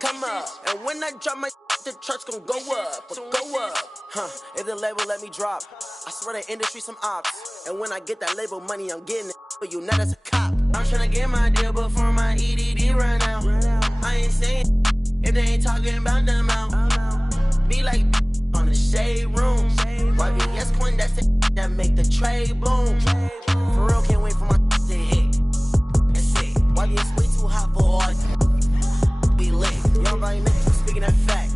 come up. And when I drop my the church gon' go up, go up. If the label let me drop, I swear the industry some ops. And when I get that label money, I'm getting it for you, not as a cop. I'm tryna get my deal before my EDD run out. I ain't saying if they ain't talking about the amount. Be like on the shade room. YBS Quinn, that's the that make the trade boom. For real, can't wait for my to hit. That's it. YBS way too hot for all. Be lit. Young body niggas speaking that fact.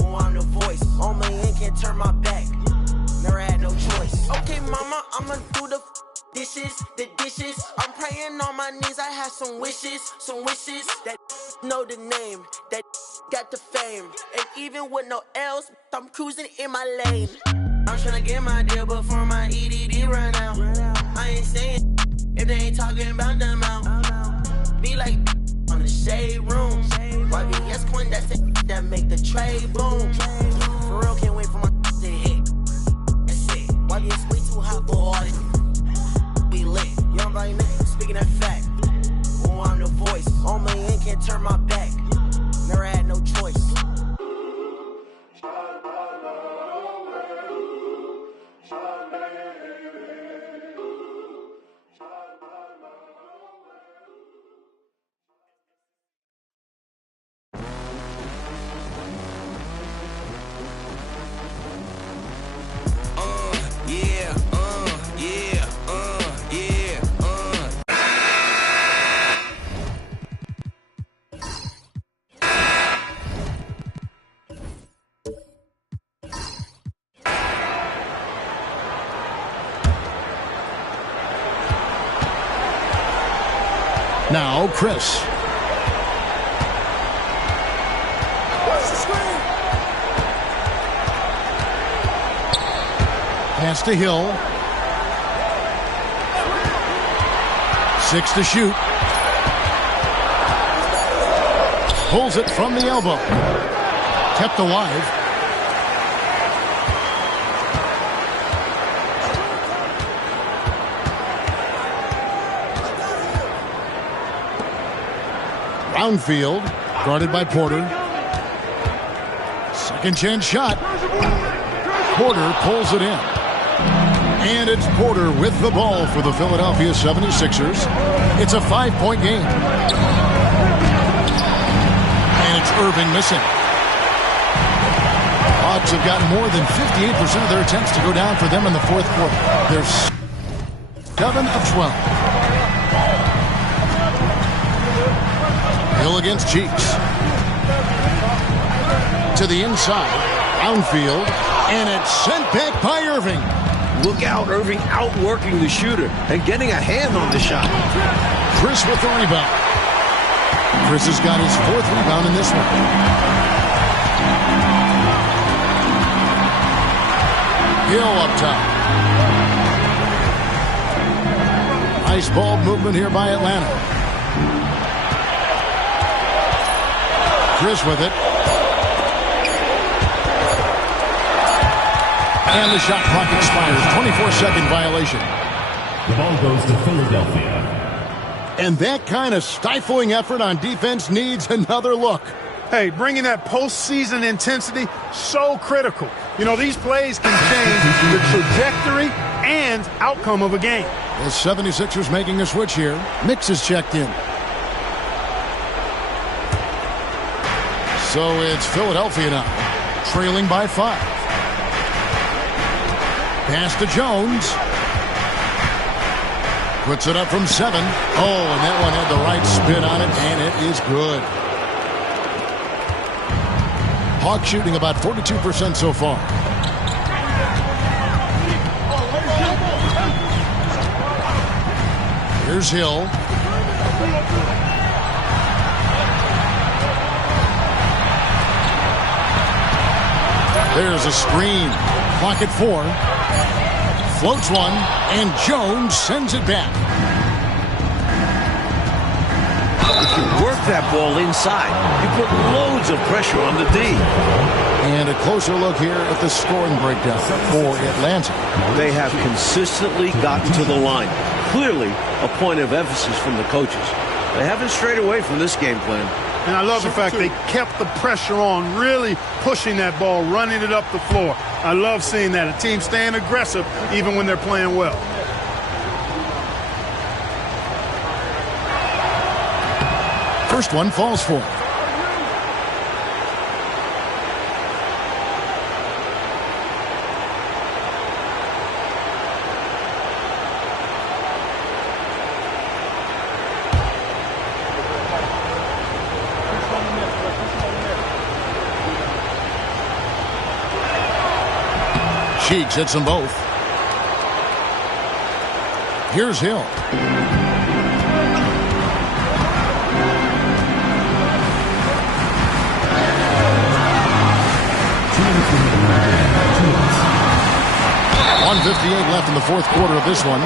Oh, I'm the voice. All my in can't turn my back. Never had no choice. Okay, mama, I'ma do the dishes. I'm praying on my knees. I have some wishes that know the name, that got the fame. And even with no L's, I'm cruising in my lane. I'm tryna get my deal before my EDD run out. I ain't saying if they ain't talking about the amount. Be like on the shade room. YBS Quinn, that's the that make the trade boom. For real, can't wait for my to hit. That's it. YBS way too hot for all this. Be lit. Young body nigga speaking that fact. Oh, I'm the voice. All my in can't turn my back. Never had no choice. Now, Chris. Pass to Hill. 6 to shoot. Pulls it from the elbow. Kept alive. Brownfield, guarded by Porter. Second chance shot. Porter pulls it in. And it's Porter with the ball for the Philadelphia 76ers. It's a 5-point game. And it's Irving missing. Hawks have gotten more than 58% of their attempts to go down for them in the fourth quarter. They're 7 of 12. Hill against Cheeks. To the inside. Brownfield. And it's sent back by Irving. Look out, Irving outworking the shooter and getting a hand on the shot. Chris with the rebound. Chris has got his 4th rebound in this one. Hill up top. Nice ball movement here by Atlanta. Chris with it. And the shot clock expires. 24-second violation. The ball goes to Philadelphia. And that kind of stifling effort on defense needs another look. Hey, bringing that postseason intensity, so critical. You know, these plays can change the trajectory and outcome of a game. The 76ers making a switch here. Mix is checked in. So it's Philadelphia now, trailing by 5. Pass to Jones. Puts it up from 7. Oh, and that one had the right spin on it, and it is good. Hawks shooting about 42% so far. Here's Hill. There's a screen. Clock at 4. Floats one, and Jones sends it back. If you work that ball inside, you put loads of pressure on the D. And a closer look here at the scoring breakdown for Atlanta. They have consistently gotten to the line. Clearly a point of emphasis from the coaches. They haven't strayed away from this game plan. And I love the fact they kept the pressure on, really pushing that ball, running it up the floor. I love seeing that. A team staying aggressive even when they're playing well. First one falls for him. Cheeks hits them both. Here's Hill. .158 left in the fourth quarter of this one.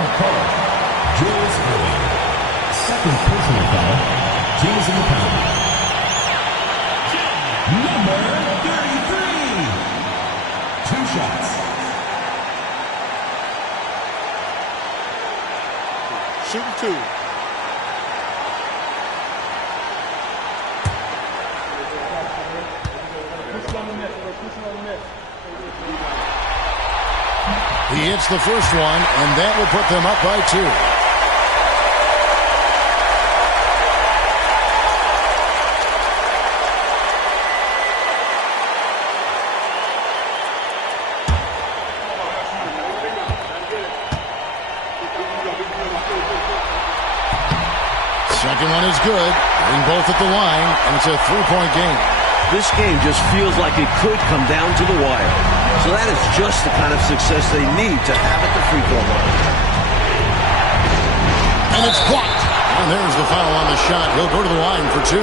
Second personal foul. James in the penalty. Number 33. 2 shots. Shooting 2. He hits the first one, and that will put them up by 2. Second one is good. Hitting both at the line, and it's a 3-point game. This game just feels like it could come down to the wire. So that is just the kind of success they need to have at the free throw line. And it's blocked. And there's the foul on the shot. He'll go to the line for 2.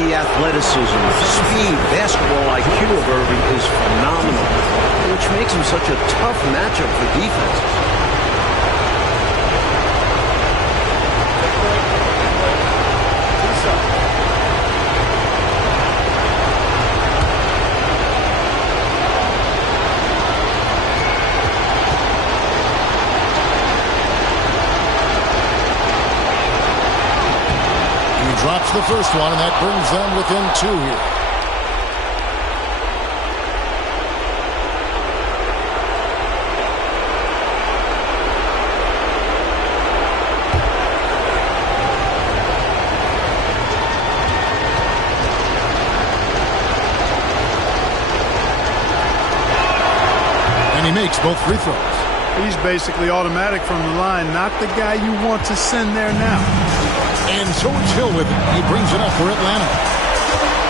The athleticism, speed, basketball IQ of Irving is phenomenal, which makes him such a tough matchup for defenses. Drops the first one, and that brings them within 2 here. And he makes both free throws. He's basically automatic from the line, not the guy you want to send there now. And so it's Hill with it. He brings it up for Atlanta.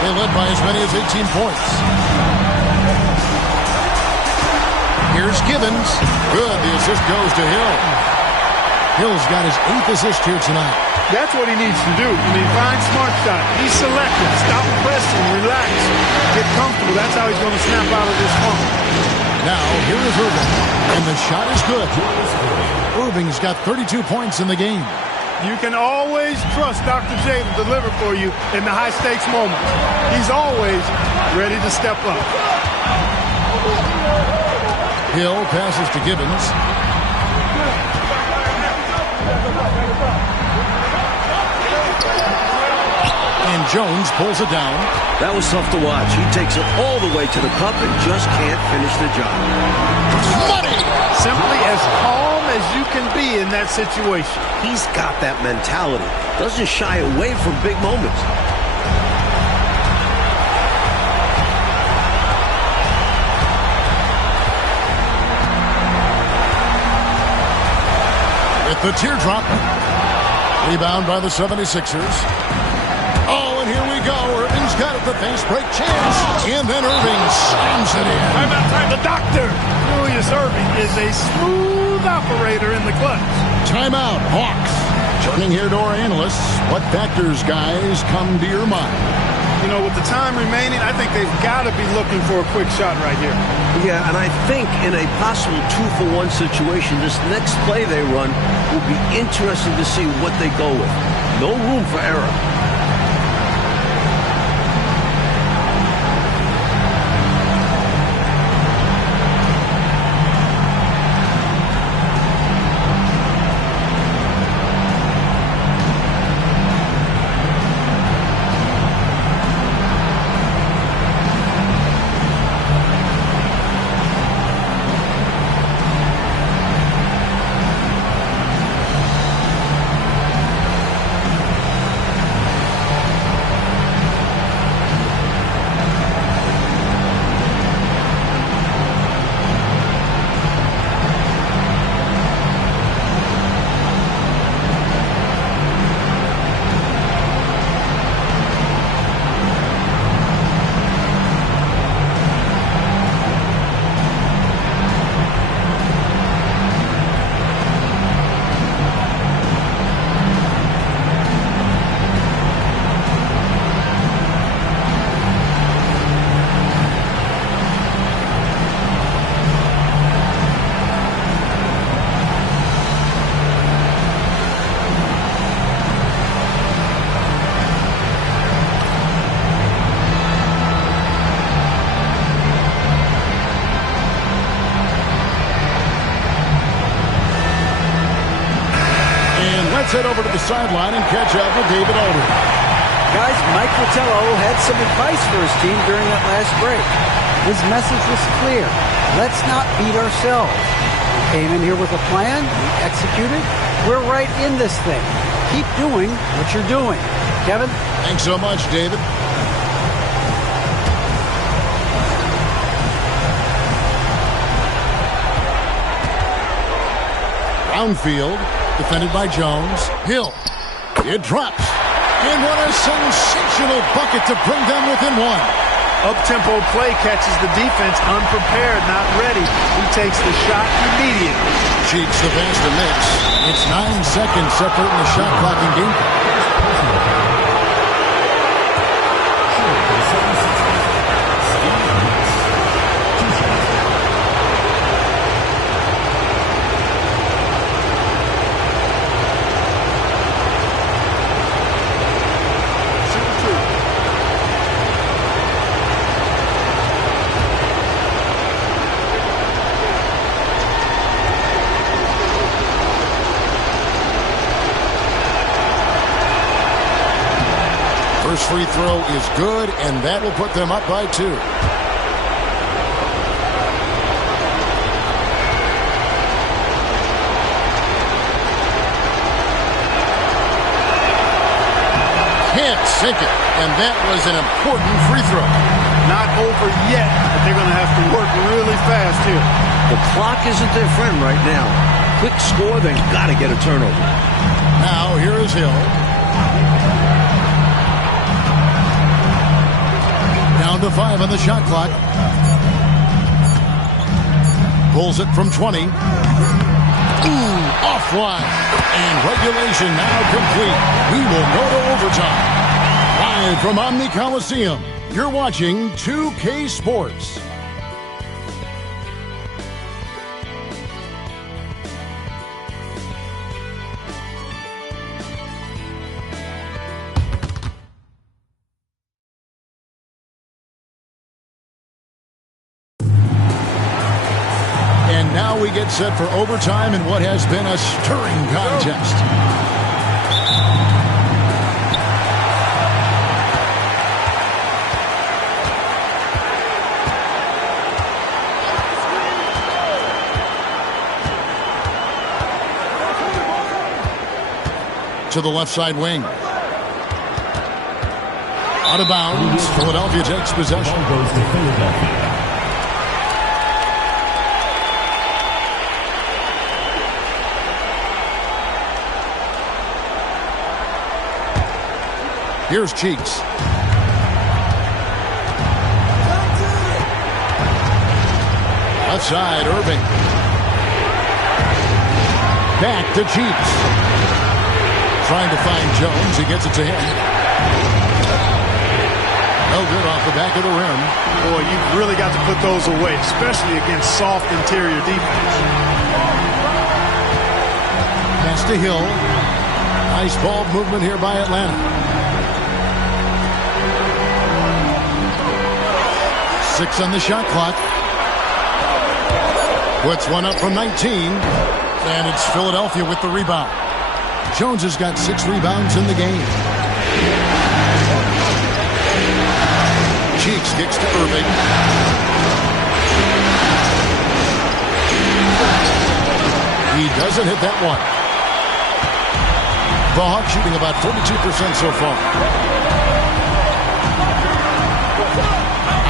They led by as many as 18 points. Here's Gibbons. Good. The assist goes to Hill. Hill's got his 8th assist here tonight. That's what he needs to do. Find smart shot. Be selective. Stop pressing. Relax. Get comfortable. That's how he's going to snap out of this funk. Now, here is Irving. And the shot is good. Irving's got 32 points in the game. You can always trust Dr. J to deliver for you in the high-stakes moments. He's always ready to step up. Hill passes to Gibbons. And Jones pulls it down. That was tough to watch. He takes it all the way to the cup and just can't finish the job. Money! Simply as calm as you can be in that situation. He's got that mentality. Doesn't shy away from big moments. With the teardrop. Rebound by the 76ers. Oh, and here we go. Irving's got it. The face break chance. And then Irving slams it in. Time. The doctor. Julius Irving is a smooth operator in the clutch. Timeout, Hawks. Turning here to our analysts. What factors, guys, come to your mind? With the time remaining, I think they've got to be looking for a quick shot right here. Yeah, and I think in a possible 2-for-1 situation, this next play they run will be interesting to see what they go with. No room for error. Let's head over to the sideline and catch up with David Aldridge. Guys, Mike Fratello had some advice for his team during that last break. His message was clear. Let's not beat ourselves. We came in here with a plan. We executed. We're right in this thing. Keep doing what you're doing. Kevin? Thanks so much, David. Brownfield, defended by Jones. Hill. It drops. And what a sensational bucket to bring them within one. Up-tempo play catches the defense unprepared, not ready. He takes the shot immediately. Cheeks the faster mix. It's 9 seconds separating the shot clock and game clock. First free throw is good, and that will put them up by 2. Can't sink it, and that was an important free throw. Not over yet, but they're going to have to work really fast here. The clock isn't their friend right now. Quick score, then got to get a turnover. Now, here is Hill. Down to 5 on the shot clock. Pulls it from 20. Ooh, offline. And regulation now complete. We will go to overtime. Live from Omni Coliseum, you're watching 2K Sports. And now we get set for overtime in what has been a stirring contest. To the left side wing. Out of bounds. Philadelphia takes possession. Ball goes to Philadelphia. Here's Cheeks. Left side, Irving. Back to Cheeks. Trying to find Jones. He gets it to him. No good off the back of the rim. Boy, you've really got to put those away, especially against soft interior defense. Pass to Hill. Nice ball movement here by Atlanta. 6 on the shot clock. Puts one up from 19. And it's Philadelphia with the rebound. Jones has got 6 rebounds in the game. Cheeks kicks to Irving. He doesn't hit that one. The Hawks shooting about 42% so far.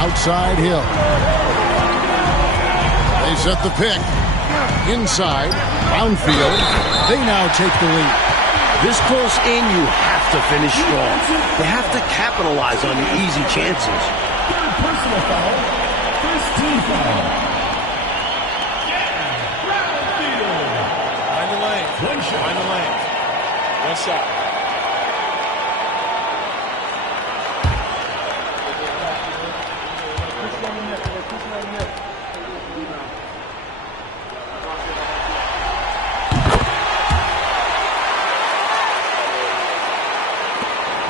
Outside Hill. They set the pick. Inside, Brownfield. They now take the lead. This close in, you have to finish strong. They have to capitalize on the easy chances. Third personal foul. First team foul. Find the lane. One shot. Find the lane. One shot.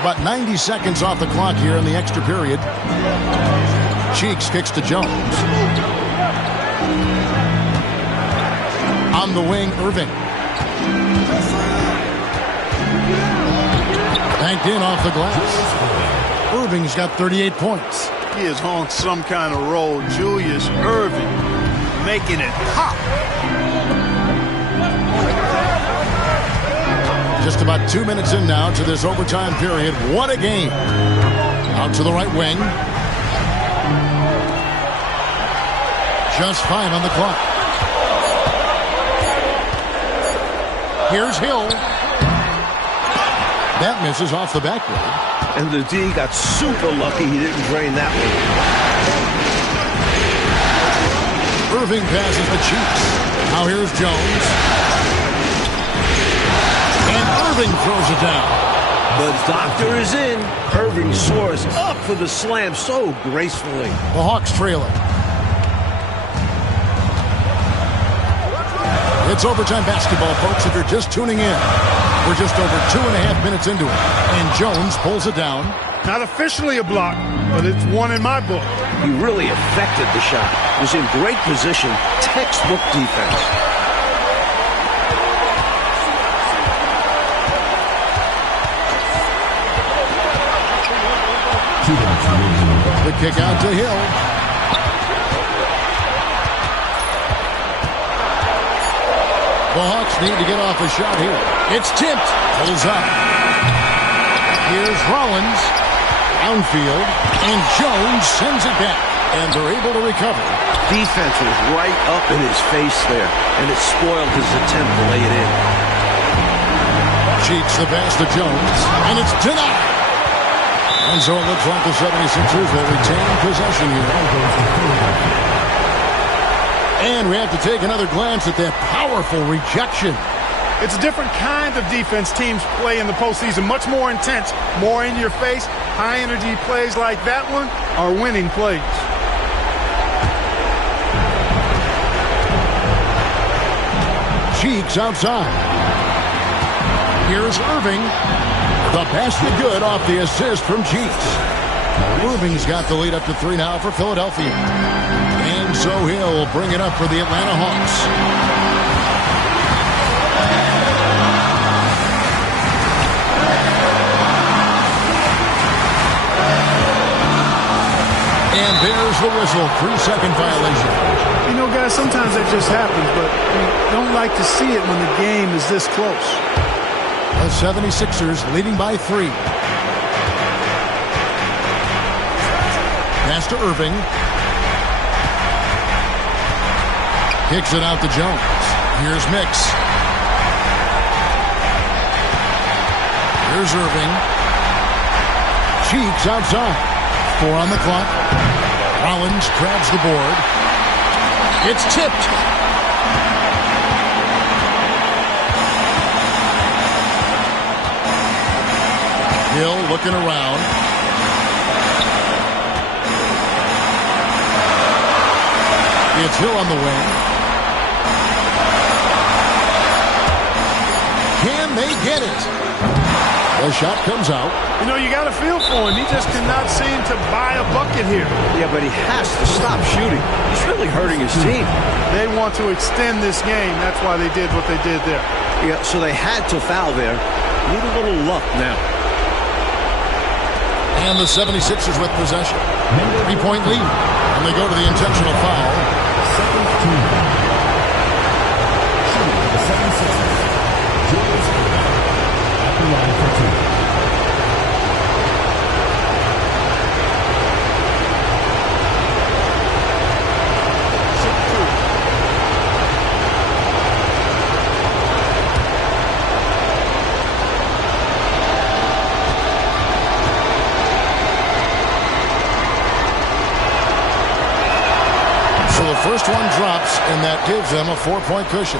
About 90 seconds off the clock here in the extra period. Cheeks kicks to Jones. On the wing, Irving. Banked in off the glass. Irving's got 38 points. He is on some kind of roll. Julius Irving making it pop. Just about 2 minutes in now to this overtime period. What a game. Out to the right wing. Just 5 on the clock. Here's Hill. That misses off the backboard. And the D got super lucky he didn't drain that one. Irving passes the Cheeks. Now here's Jones. And Irving throws it down. The doctor is in. Irving soars up for the slam so gracefully. The Hawks trailing. It's overtime basketball, folks, if you're just tuning in. We're just over 2.5 minutes into it. And Jones pulls it down. Not officially a block, but it's one in my book. He really affected the shot. Was in great position. Textbook defense. The kick out to Hill. The Hawks need to get off a shot here. It's tipped. Pulls up. Here's Rollins. Downfield. And Jones sends it back. And they're able to recover. Defense was right up in his face there. And it spoiled his attempt to lay it in. Cheeks the pass to Jones. And it's denied. And so it looks like the 76ers will retain possession here. And we have to take another glance at that powerful rejection. It's a different kind of defense teams play in the postseason. Much more intense, more in your face. High-energy plays like that one are winning plays. Cheeks outside. Here's Irving. The basket good off the assist from Cheeks. Irving's got the lead up to 3 now for Philadelphia. And so he'll bring it up for the Atlanta Hawks. And there's the whistle. 3-second violation. You know, guys, sometimes that just happens, but we don't like to see it when the game is this close. The 76ers leading by 3. Pass to Irving. Kicks it out to Jones. Here's Mix. Here's Irving. Cheeks outside. 4 on the clock. Rollins grabs the board. It's tipped. Hill looking around. It's Hill on the wing. Can they get it? The shot comes out. You know, you got to feel for him. He just cannot seem to buy a bucket here. Yeah, but he has to stop shooting. He's really hurting his team. They want to extend this game. That's why they did what they did there. Yeah, so they had to foul there. Need a little luck now. And the 76ers with possession. 3-point lead. And they go to the intentional foul. Second team. Shooting for the 76ers. Julius Irving at the line for 2. So the first one drops, and that gives them a 4-point cushion.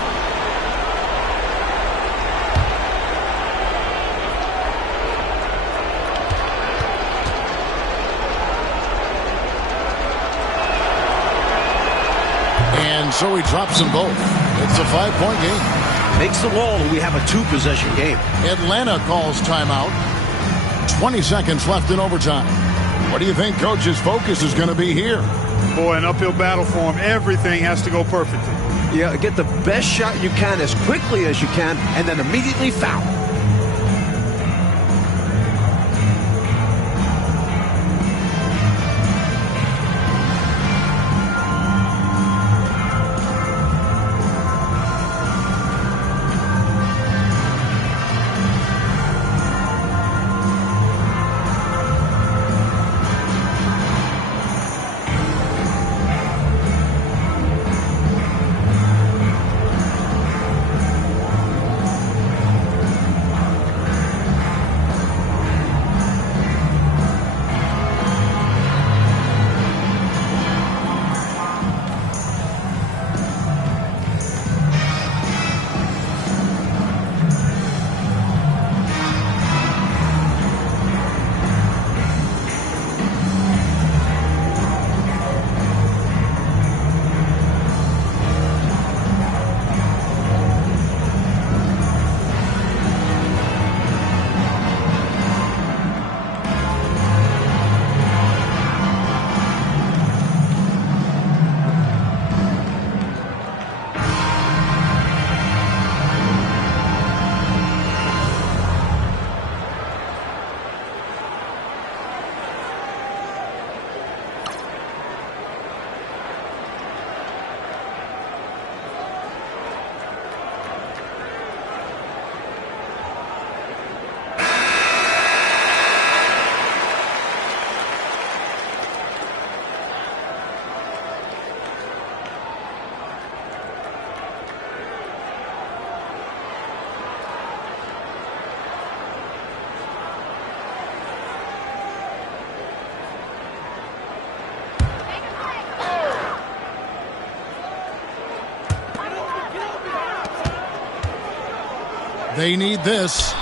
And so he drops them both. It's a 5-point game. Makes the wall, and we have a 2-possession game. Atlanta calls timeout. 20 seconds left in overtime. What do you think Coach's focus is going to be here? Boy, an uphill battle for him. Everything has to go perfectly. Yeah, get the best shot you can as quickly as you can, and then immediately foul. They need this.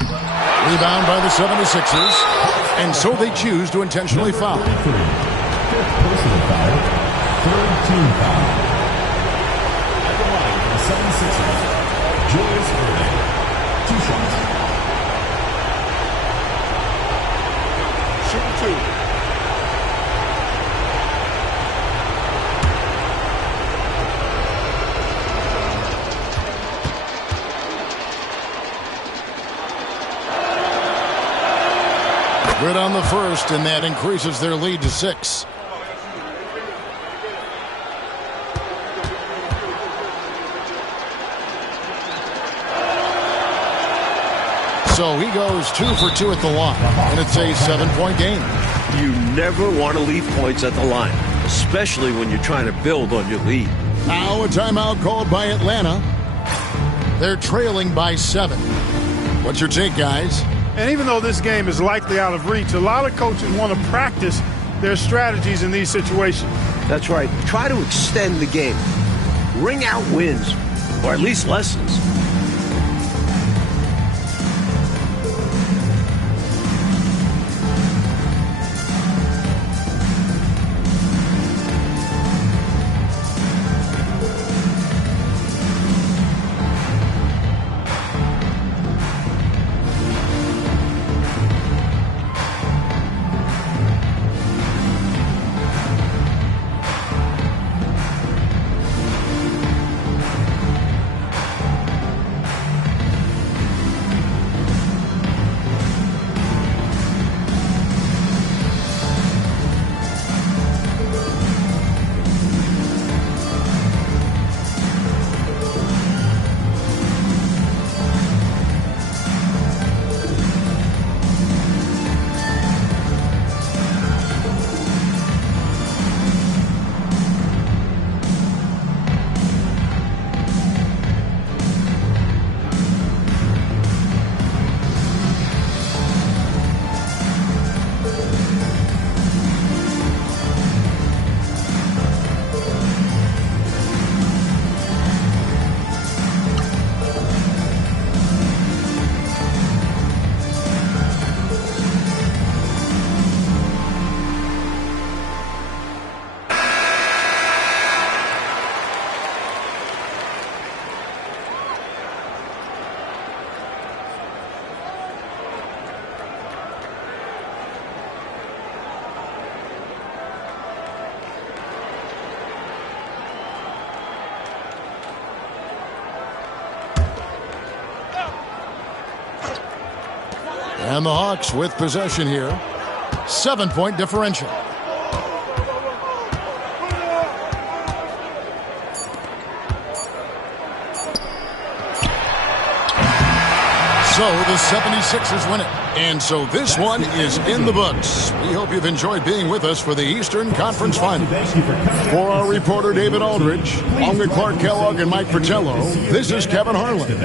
Rebound by the 76ers. And so they choose to intentionally foul. Fifth personal foul. Third team foul. At the line for the 76ers, Julius Erving. 2 shots. Shoot 2. Good on the first, and that increases their lead to 6. So he goes 2 for 2 at the line, and it's a 7-point game. You never want to leave points at the line, especially when you're trying to build on your lead. Now a timeout called by Atlanta. They're trailing by 7. What's your take, guys? And even though this game is likely out of reach, a lot of coaches want to practice their strategies in these situations. That's right. Try to extend the game. Ring out wins, or at least lessons. And the Hawks with possession here. 7-point differential. So the 76ers win it. And so this one is in the books. We hope you've enjoyed being with us for the Eastern Conference Final. For our reporter David Aldridge, along with Clark Kellogg and Mike Fratello, this is Kevin Harlan.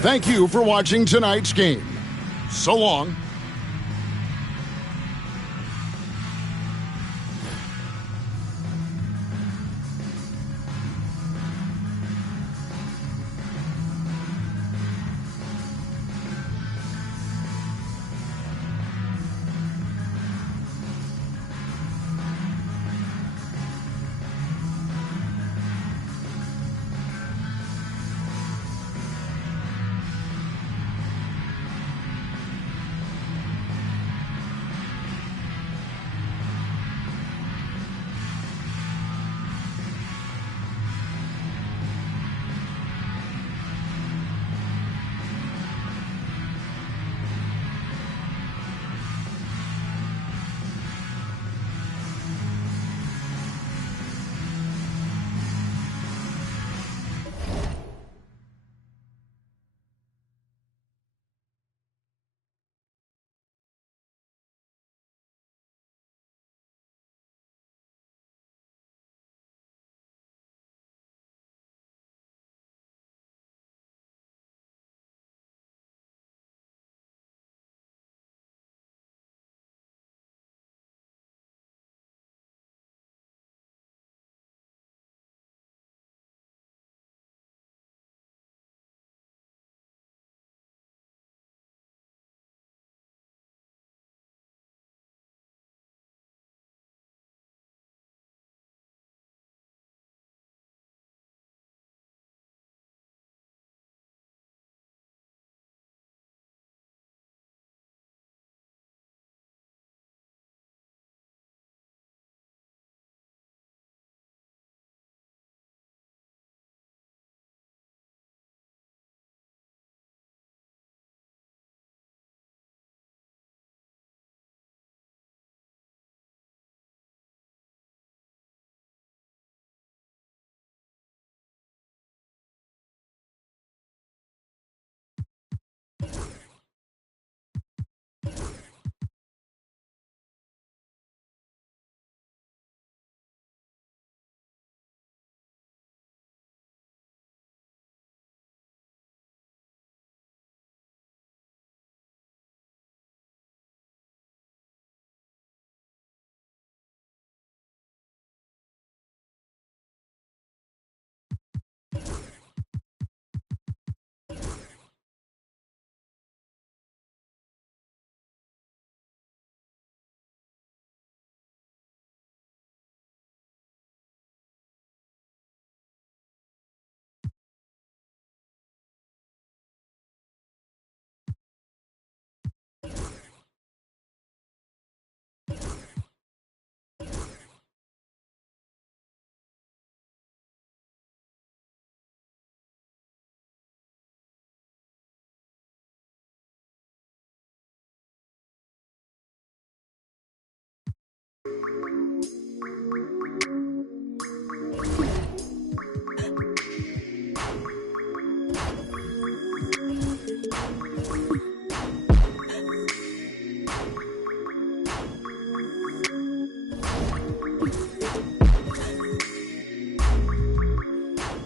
Thank you for watching tonight's game. So long.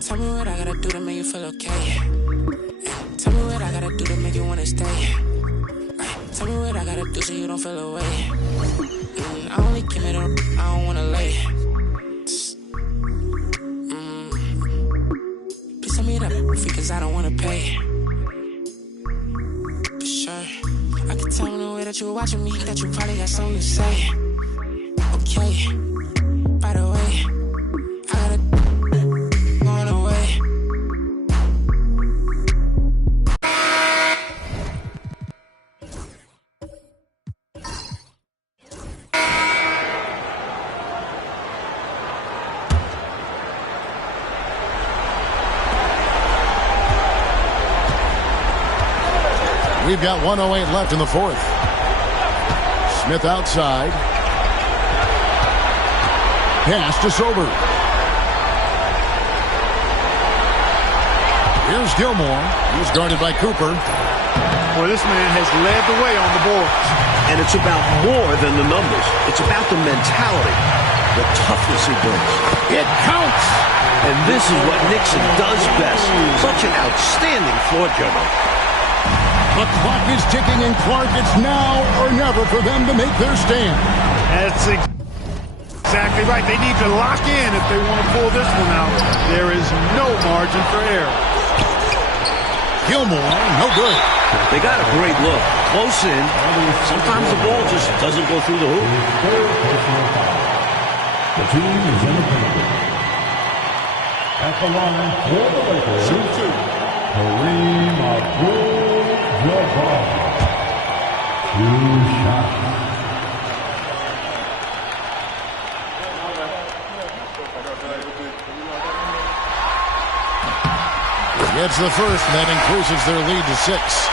Tell me what I gotta do to make you feel okay. Tell me what I gotta do to make you wanna stay. Tell me what I gotta do so you don't feel away. I only came it up, I don't wanna lay. Please tell me that fee, cause I don't wanna pay. For sure, I can tell in the way that you're watching me that you probably got something to say. Okay, by the way, I gotta going away. We've got 1:08 left in the fourth. Smith outside. Pass to Sober. Here's Gilmore. He's guarded by Cooper. Well, this man has led the way on the boards. And it's about more than the numbers. It's about the mentality, the toughness he brings. It counts! And this is what Nixon does best. Such an outstanding floor general. The clock is ticking, and Clark, it's now or never for them to make their stand. That's exactly right. They need to lock in if they want to pull this one out. There is no margin for error. Gilmore, no good. They got a great look. Close in. Sometimes the ball just doesn't go through the hoop. The team is in the penalty. At the line for the Lakers, Kareem Abdul-Jabbar. 2 shots. Gets the first, and that increases their lead to 6.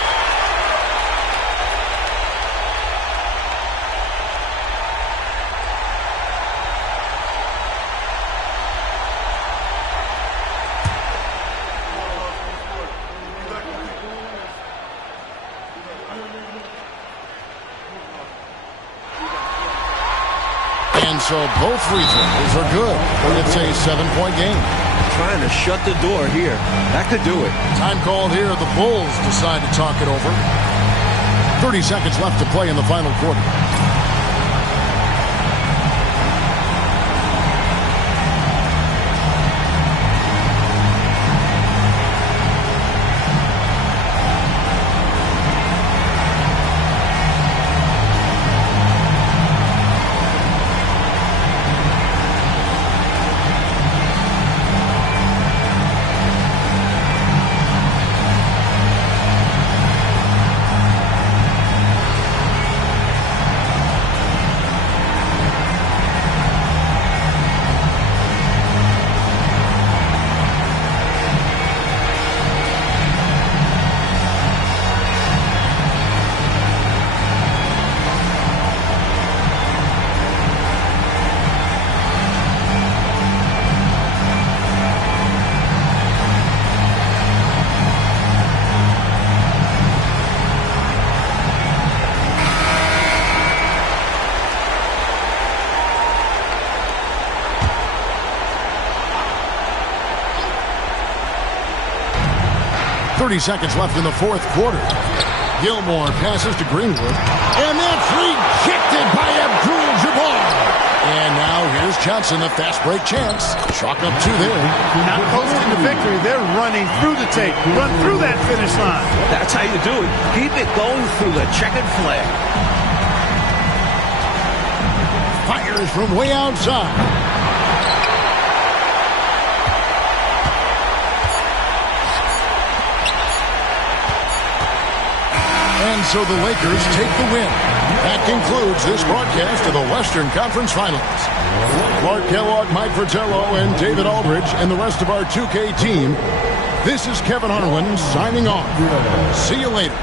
And so both free throws are good. It's a 7-point game. Trying to shut the door here. That could do it. Time called here. The Bulls decide to talk it over. 30 seconds left to play in the final quarter. Seconds left in the fourth quarter. Gilmore passes to Greenwood, and that's rejected by Abdul-Jabbar. And now here's Johnson, a fast break chance. Chalk up 2 there. Not coasting to victory. They're running through the tape. Run through that finish line. That's how you do it. Keep it going through the checkered flag. Fires from way outside. And so the Lakers take the win. That concludes this broadcast of the Western Conference Finals. Clark Kellogg, Mike Fratello, and David Aldridge, and the rest of our 2K team. This is Kevin Harlan signing off. See you later.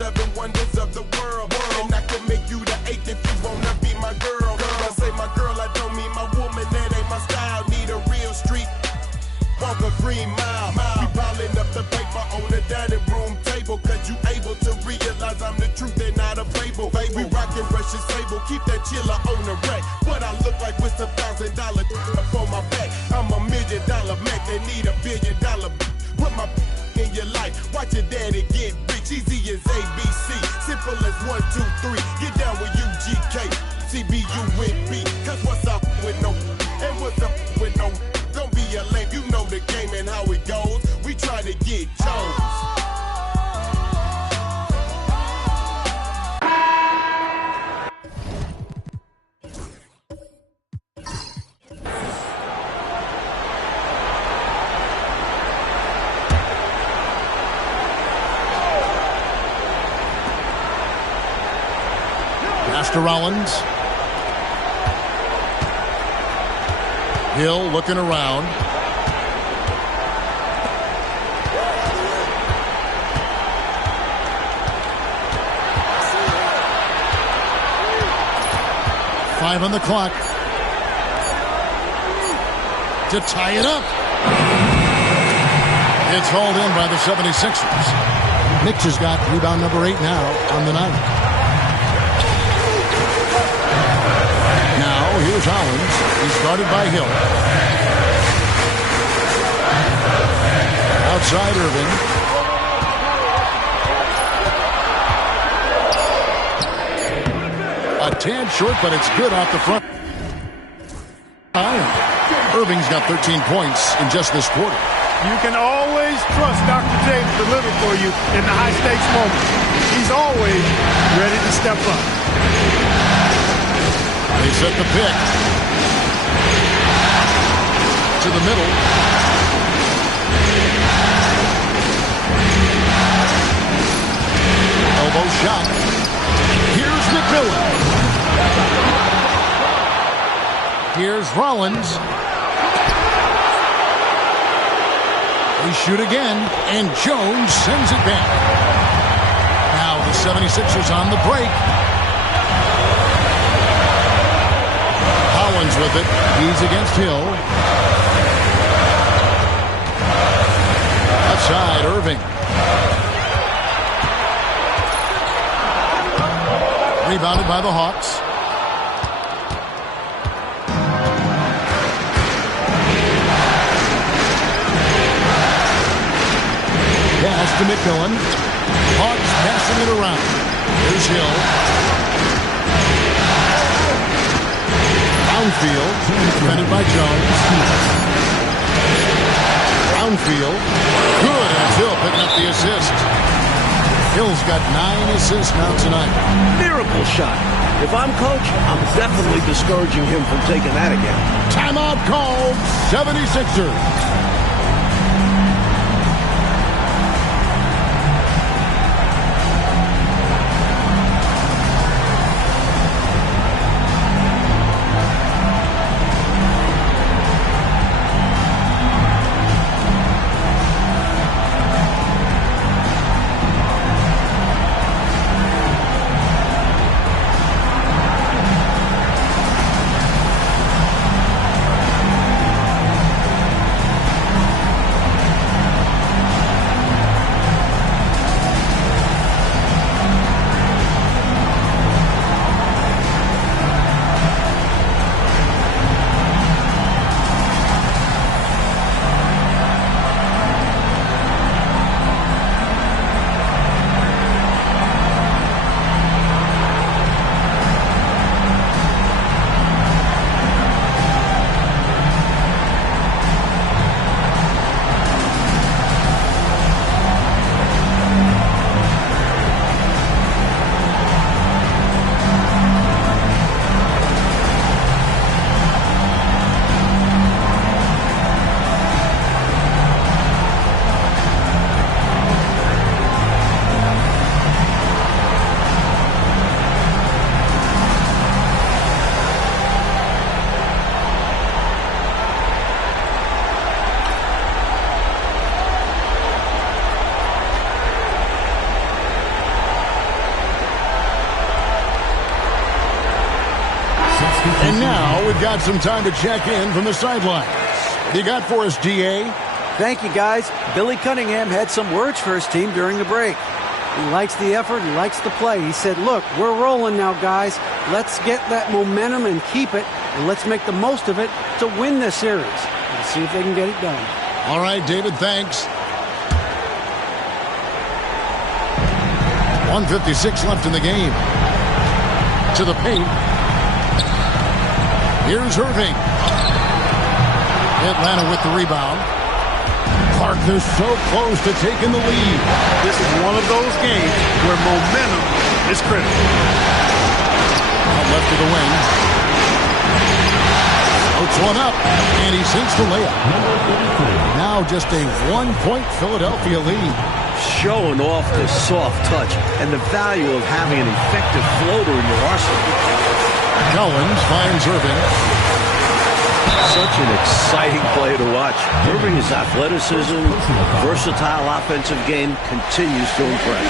Seven wonders of the world. And I can make you the eighth if you wanna be my girl. I say my girl, I don't mean my woman, that ain't my style. Need a real street, walk a green mile. We piling up the paper on the dining room table, cause you able to realize I'm the truth and not a fable. We rockin' Russian sable, keep that chiller on the rack. What I look like with some $1,000 up on my back. I'm $1 million Mac, they need $1 billion. Put my in your life, watch your daddy get rich. Easy as ABC, simple as 1, 2, 3. Get down with UGK, CBU with B. Cause what's up with no, and what's up with no. Don't be a lame, you know the game and how it goes. We try to get chose. Pass to Rollins. Hill looking around. Five on the clock to tie it up. It's hauled in by the 76ers. Knicks has got rebound number 8 now on the night. Now here's Hollins. He's guarded by Hill. Outside Irving. A tad short, but it's good off the front. Irving's got 13 points in just this quarter. You can always trust Dr. J to deliver for you in the high-stakes moments. He's always ready to step up. They set the pick. To the middle. Elbow shot. Here's McMillan. Here's Rollins. They shoot again, and Jones sends it back. Now the 76ers on the break. Hollins with it. He's against Hill. Outside, Irving. Rebounded by the Hawks. Pass to McMillan. Hawks passing it around. Here's Hill. Brownfield, defended by Jones. Brownfield. Good, and it's Hill picking up the assist. Hill's got 9 assists now tonight. Miracle shot. If I'm coach, I'm definitely discouraging him from taking that again. Timeout called. 76ers. And now we've got some time to check in from the sidelines. What do you got for us, DA? Thank you, guys. Billy Cunningham had some words for his team during the break. He likes the effort. He likes the play. He said, look, we're rolling now, guys. Let's get that momentum and keep it, and let's make the most of it to win this series. Let's see if they can get it done. All right, David, thanks. 1:56 left in the game. To the paint. Here's Irving. Atlanta with the rebound. Clark, they're so close to taking the lead. This is one of those games where momentum is critical. Out left to the wing. Floats one up, and he sinks the layup. Now just a 1-point Philadelphia lead. Showing off the soft touch and the value of having an effective floater in your arsenal. Collins finds Irving. Such an exciting play to watch. Irving's athleticism, versatile offensive game continues to impress.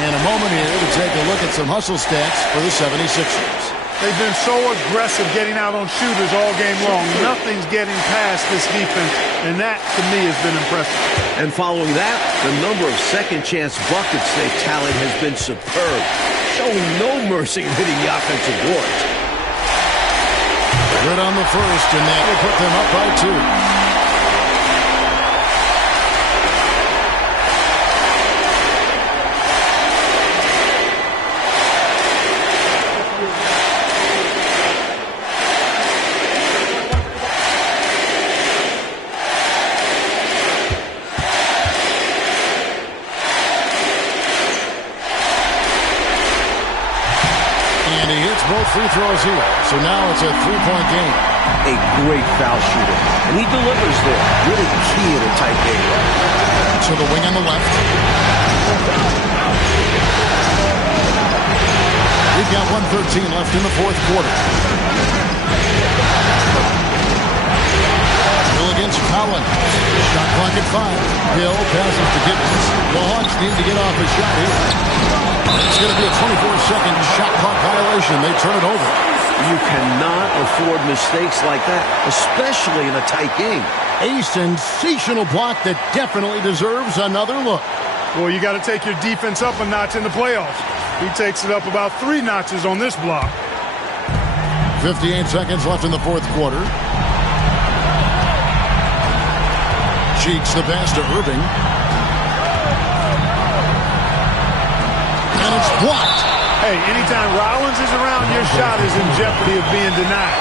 And a moment here to take a look at some hustle stats for the 76ers. They've been so aggressive getting out on shooters all game long. Nothing's getting past this defense, and that, to me, has been impressive. And following that, the number of second-chance buckets they've tallied has been superb, showing no mercy in hitting the offensive boards. Good on the first, and that will put them up by 2. Both free throws here, so now it's a 3-point game. A great foul shooter, and he delivers there. Really key in a tight game. To the wing on the left. We've got 1:13 left in the fourth quarter. Hill against Collins. Shot clock at 5. Hill passes to Gibbons. The Hawks need to get off a shot here. It's going to be a 24-second shot clock violation. They turn it over. You cannot afford mistakes like that, especially in a tight game. A sensational block that definitely deserves another look. Well, you got to take your defense up a notch in the playoffs. He takes it up about 3 notches on this block. 58 seconds left in the fourth quarter. Cheeks the pass to Irving. And it's blocked. Hey, anytime Rollins is around, your shot is in jeopardy of being denied.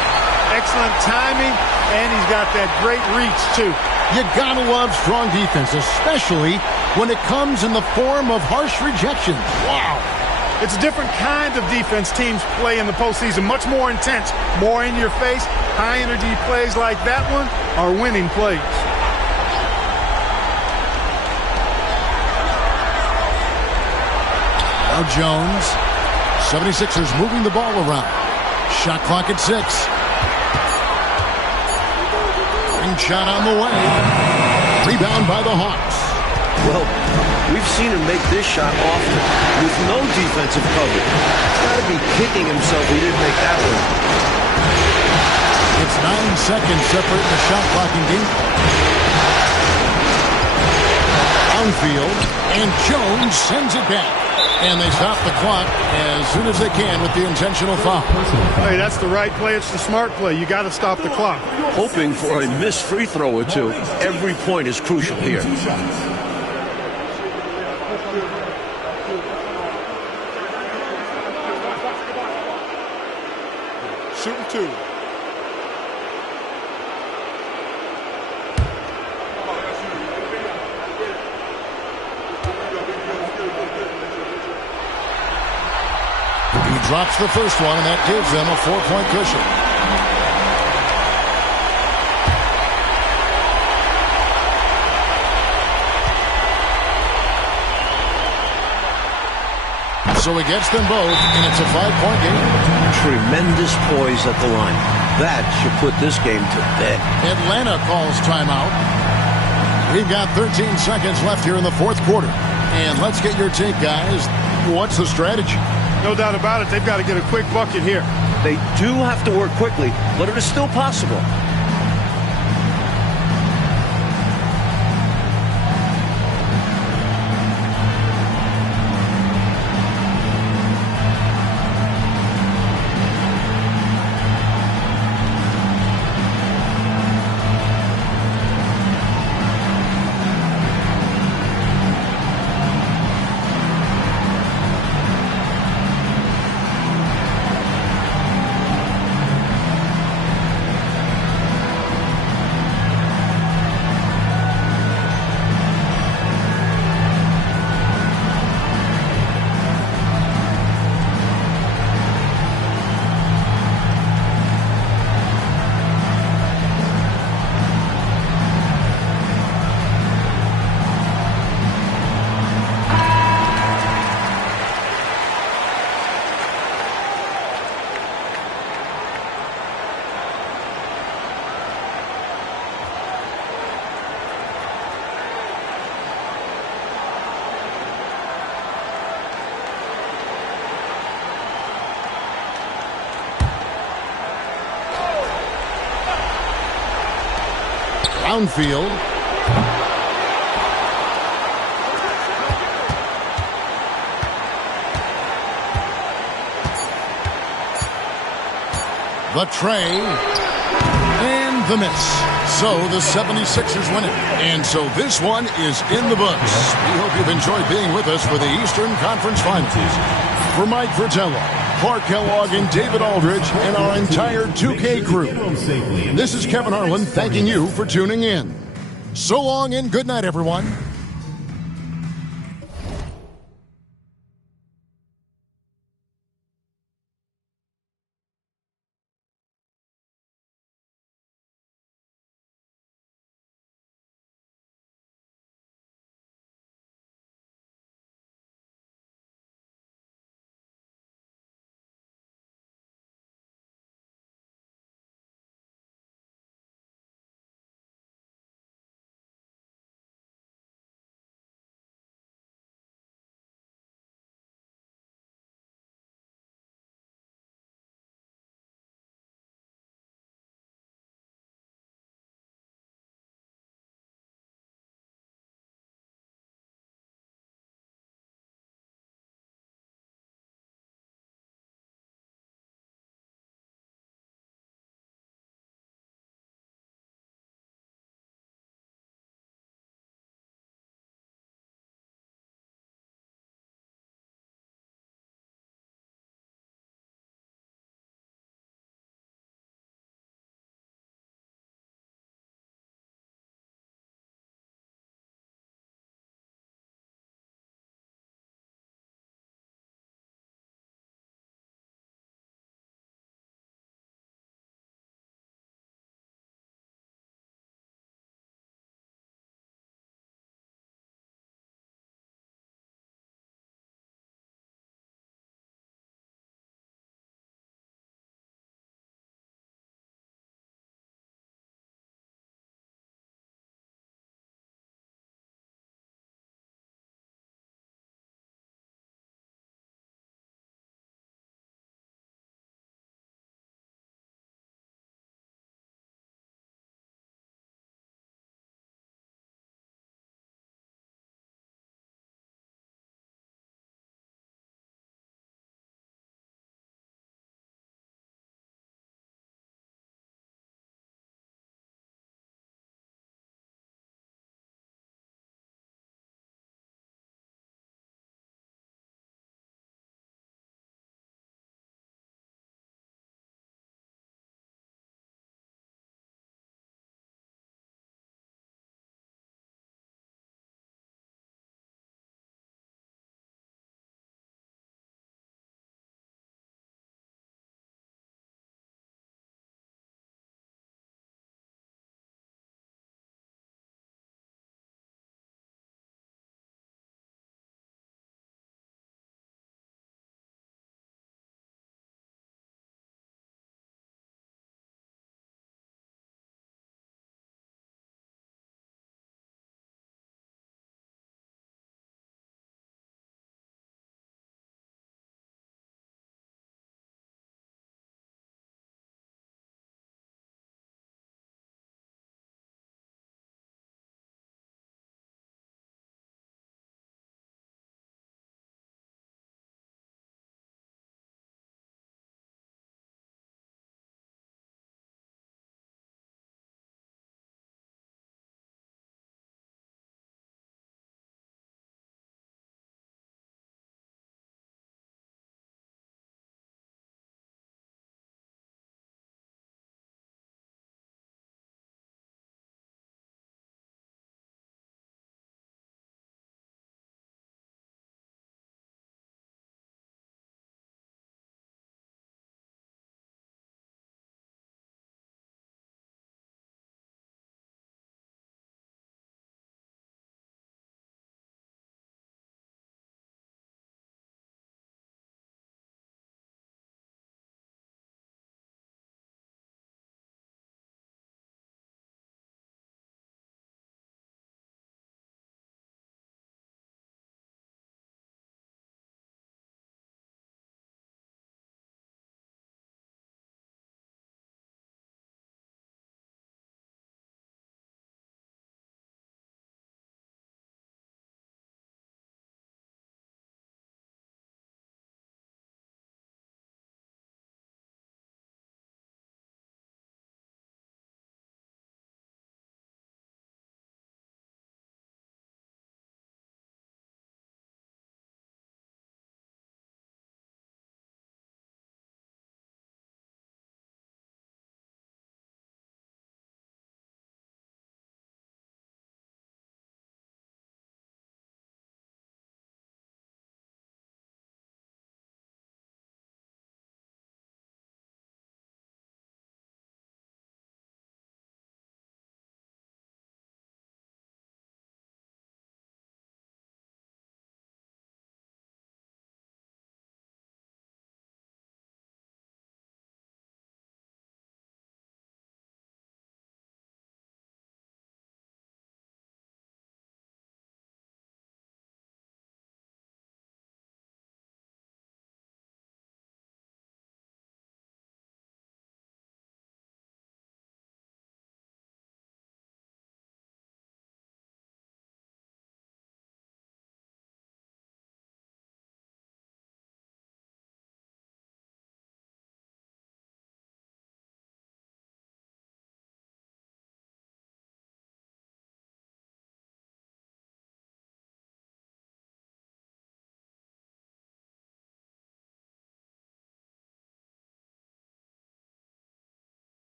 Excellent timing, and he's got that great reach, too. You gotta love strong defense, especially when it comes in the form of harsh rejections. Wow. It's a different kind of defense teams play in the postseason. Much more intense, more in your face. High-energy plays like that one are winning plays. Now Jones. 76ers moving the ball around. Shot clock at 6. Ring shot on the way. Rebound by the Hawks. Well, we've seen him make this shot often with no defensive coverage. He's got to be kicking himself he didn't make that one. It's 9 seconds separating the shot clock and game. Downfield, and Jones sends it back. And they stop the clock as soon as they can with the intentional foul. Hey, that's the right play. It's the smart play. You got to stop the clock. Hoping for a missed free throw or two. Every point is crucial here. Shooting 2. He drops the first one, and that gives them a 4-point cushion. So he gets them both, and it's a 5-point game. Tremendous poise at the line. That should put this game to bed. Atlanta calls timeout. We've got 13 seconds left here in the fourth quarter. And let's get your take, guys. What's the strategy? No doubt about it. They've got to get a quick bucket here. They do have to work quickly, but it is still possible. Downfield. The tray. And the miss. So the 76ers win it. And so this one is in the books. We hope you've enjoyed being with us for the Eastern Conference Finals. For Mike Fratello, Clark Kellogg, and David Aldridge, and our entire 2K crew, this is Kevin Harlan thanking you for tuning in. So long and good night, everyone.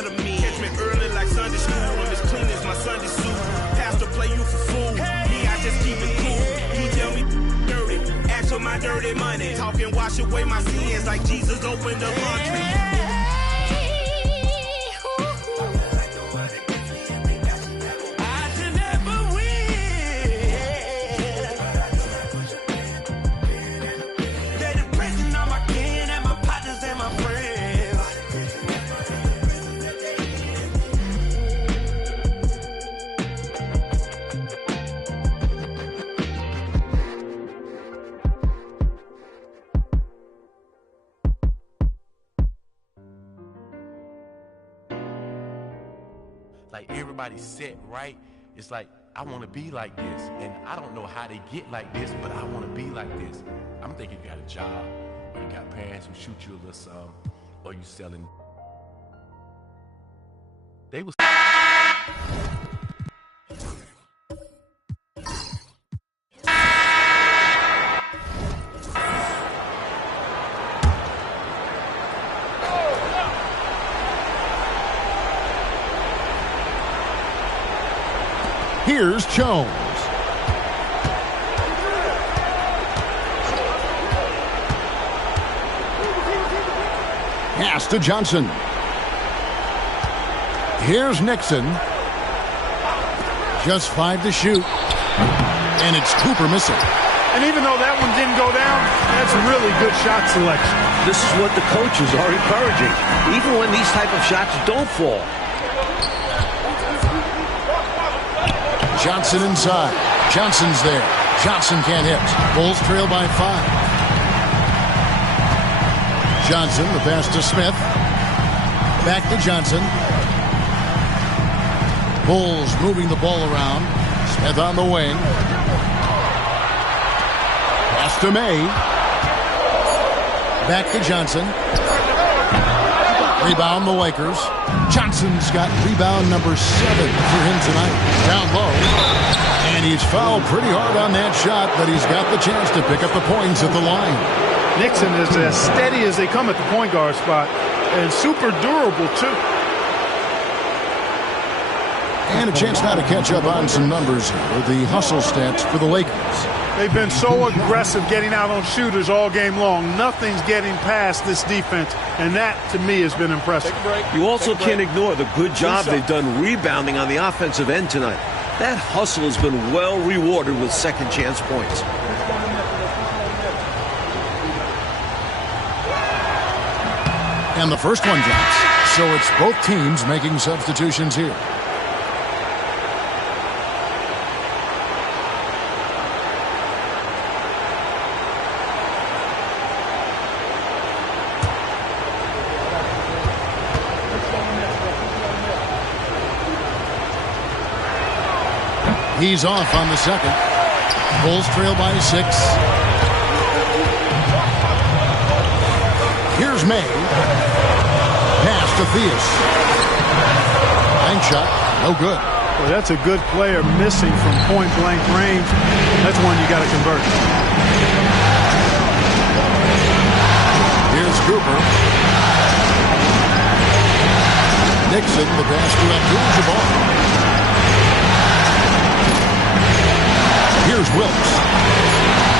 ahead of me. Catch me early like Sunday school. I'm as clean as my Sunday suit. Pastor play you for fool. Me, I just keep it cool. He tell me dirty. Ask for my dirty money. Talking wash away my sins like Jesus opened the laundry. Like everybody's set right. It's like, I want to be like this. And I don't know how they get like this, but I want to be like this. I'm thinking you got a job, or you got parents who shoot you a little something, or you selling. They was. Here's Jones. Pass to Johnson. Here's Nixon. Just 5 to shoot. And it's Cooper missing. And even though that one didn't go down, that's really good shot selection. This is what the coaches are encouraging, even when these type of shots don't fall. Johnson inside. Johnson's there. Johnson can't hit. Bulls trail by 5. Johnson, the pass to Smith. Back to Johnson. Bulls moving the ball around. Smith on the wing. Pass to May. Back to Johnson. Rebound the Lakers. Johnson's got rebound number 7 for him tonight. Down low. And he's fouled pretty hard on that shot, but he's got the chance to pick up the points at the line. Nixon is as steady as they come at the point guard spot, and super durable, too. And a chance now to catch up on some numbers here. The hustle stats for the Lakers. They've been so aggressive getting out on shooters all game long. Nothing's getting past this defense, and that, to me, has been impressive. You also can't ignore the good job they've done rebounding on the offensive end tonight. That hustle has been well rewarded with second chance points. And the first one drops. So it's both teams making substitutions here. He's off on the second. Bulls trail by 6. Here's May. Pass to Theus. Line shot. No good. Well, that's a good player missing from point-blank range. That's one you got to convert. Here's Cooper. Nixon, the pass to Abdul-Jabbar. Here's Wilkes.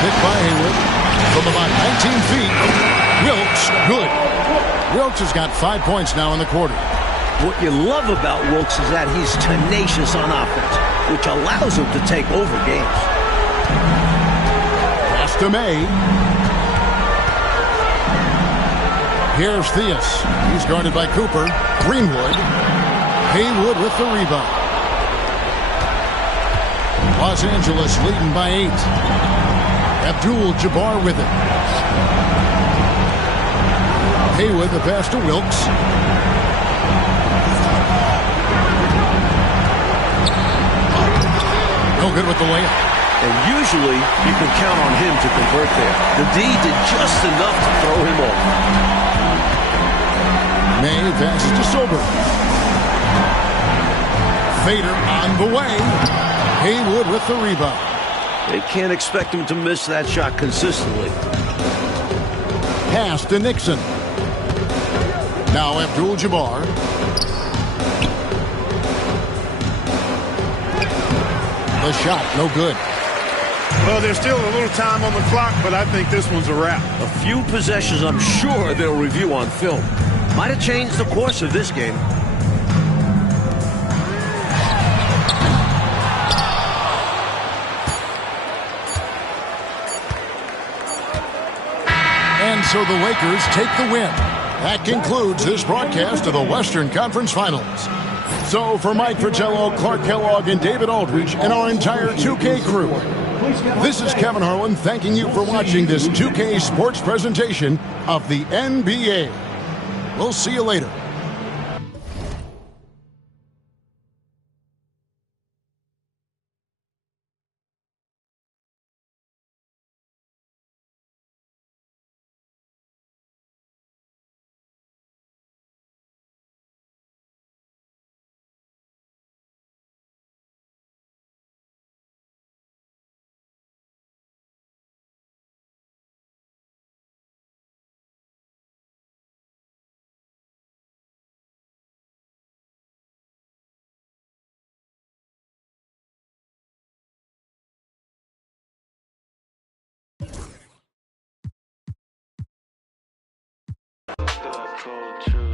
Hit by Haywood from about 19 feet. Wilkes, good. Wilkes has got 5 points now in the quarter. What you love about Wilkes is that he's tenacious on offense, which allows him to take over games. Pass to May. Here's Theus. He's guarded by Cooper. Greenwood. Haywood with the rebound. Los Angeles leading by 8. Abdul-Jabbar with it. Haywood, the pass to Wilkes. No good with the layup. And usually, you can count on him to convert there. The D did just enough to throw him off. May passes to Sober. Fader on the way. Haywood with the rebound. They can't expect him to miss that shot consistently. Pass to Nixon. Now Abdul-Jabbar. The shot, no good. Well, there's still a little time on the clock, but I think this one's a wrap. A few possessions I'm sure they'll review on film. Might have changed the course of this game. And so the Lakers take the win. That concludes this broadcast of the Western Conference Finals. So for Mike Fratello, Clark Kellogg, and David Aldridge, and our entire 2K crew, this is Kevin Harlan thanking you for watching this 2K sports presentation of the NBA. We'll see you later. Cold truth.